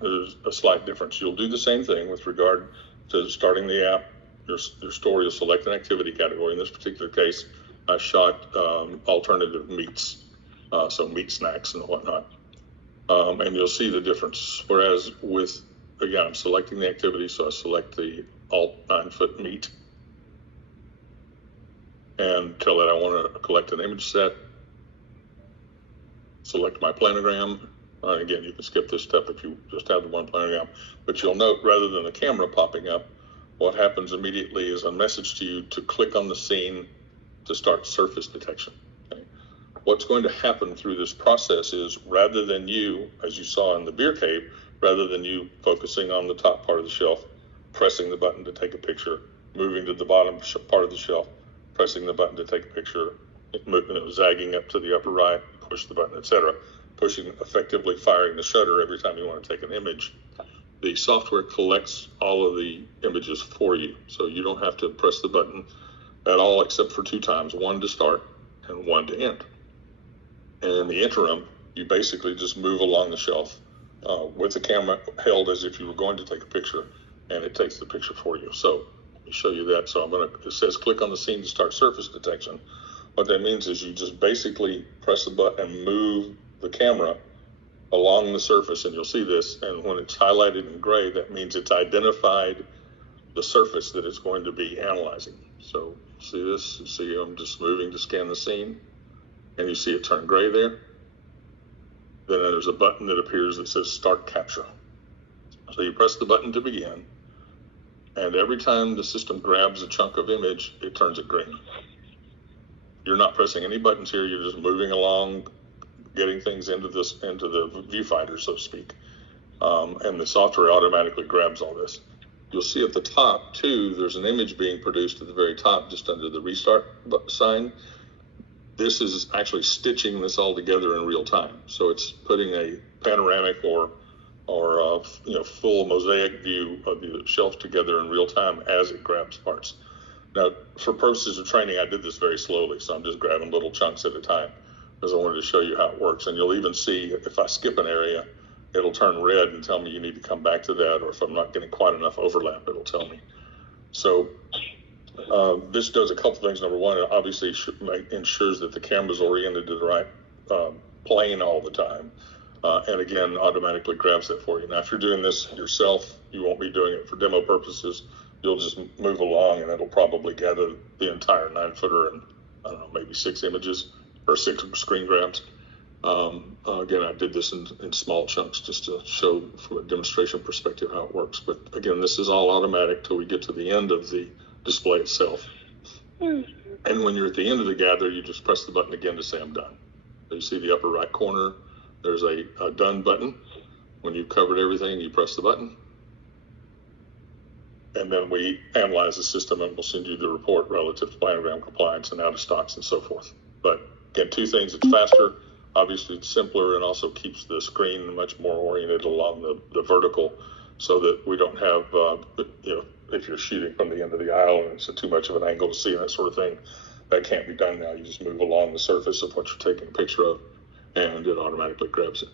there's a slight difference. You'll do the same thing with regard to starting the app. Your store, you'll select an activity category. In this particular case, I shot alternative meats, so meat snacks and whatnot. And you'll see the difference. Whereas with, again, I'm selecting the activity, so I select the alt 9-foot meat and tell it I want to collect an image set. Select my planogram. Again, you can skip this step if you just have the one planogram, but you'll note rather than the camera popping up, what happens immediately is a message to you to click on the scene to start surface detection. Okay? What's going to happen through this process is rather than you, as you saw in the beer cave, rather than you focusing on the top part of the shelf, pressing the button to take a picture, moving to the bottom part of the shelf, pressing the button to take a picture, zagging up to the upper right, push the button, etc., pushing, effectively firing the shutter every time you want to take an image. The software collects all of the images for you, so you don't have to press the button at all except for 2 times, one to start and one to end. And in the interim, you basically just move along the shelf with the camera held as if you were going to take a picture, and it takes the picture for you. So let me show you that. So it says click on the scene to start surface detection. What that means is you just basically press the button and move the camera along the surface, and you'll see this, and when it's highlighted in gray, that means it's identified the surface that it's going to be analyzing. So see this, you see I'm just moving to scan the scene, and you see it turn gray there. Then there's a button that appears that says start capture. So you press the button to begin, and every time the system grabs a chunk of image, it turns it green. You're not pressing any buttons here, you're just moving along, getting things into the viewfinder, so to speak. And the software automatically grabs all this. You'll see at the top too, there's an image being produced at the very top, just under the restart sign. This is actually stitching this all together in real time. So it's putting a panoramic or full mosaic view of the shelf together in real time as it grabs parts. Now, for purposes of training, I did this very slowly, so I'm just grabbing little chunks at a time because I wanted to show you how it works. And you'll even see if I skip an area, it'll turn red and tell me you need to come back to that, or if I'm not getting quite enough overlap, it'll tell me. So this does a couple things. Number one, it obviously ensures that the camera's oriented to the right plane all the time. And again, automatically grabs that for you. Now, if you're doing this yourself, you won't be doing it for demo purposes. You'll just move along and it'll probably gather the entire 9-footer and, I don't know, maybe 6 images or 6 screen grabs. Again, I did this in small chunks just to show from a demonstration perspective how it works. But again, this is all automatic till we get to the end of the display itself. And when you're at the end of the gather, you just press the button again to say I'm done. So you see the upper right corner, there's a done button. When you've covered everything, you press the button. And then we analyze the system and we'll send you the report relative to planogram compliance and out of stocks and so forth. But again, 2 things, it's faster, obviously it's simpler, and also keeps the screen much more oriented along the vertical so that we don't have, if you're shooting from the end of the aisle and it's too much of an angle to see and that sort of thing, that can't be done now. You just move along the surface of what you're taking a picture of and it automatically grabs it.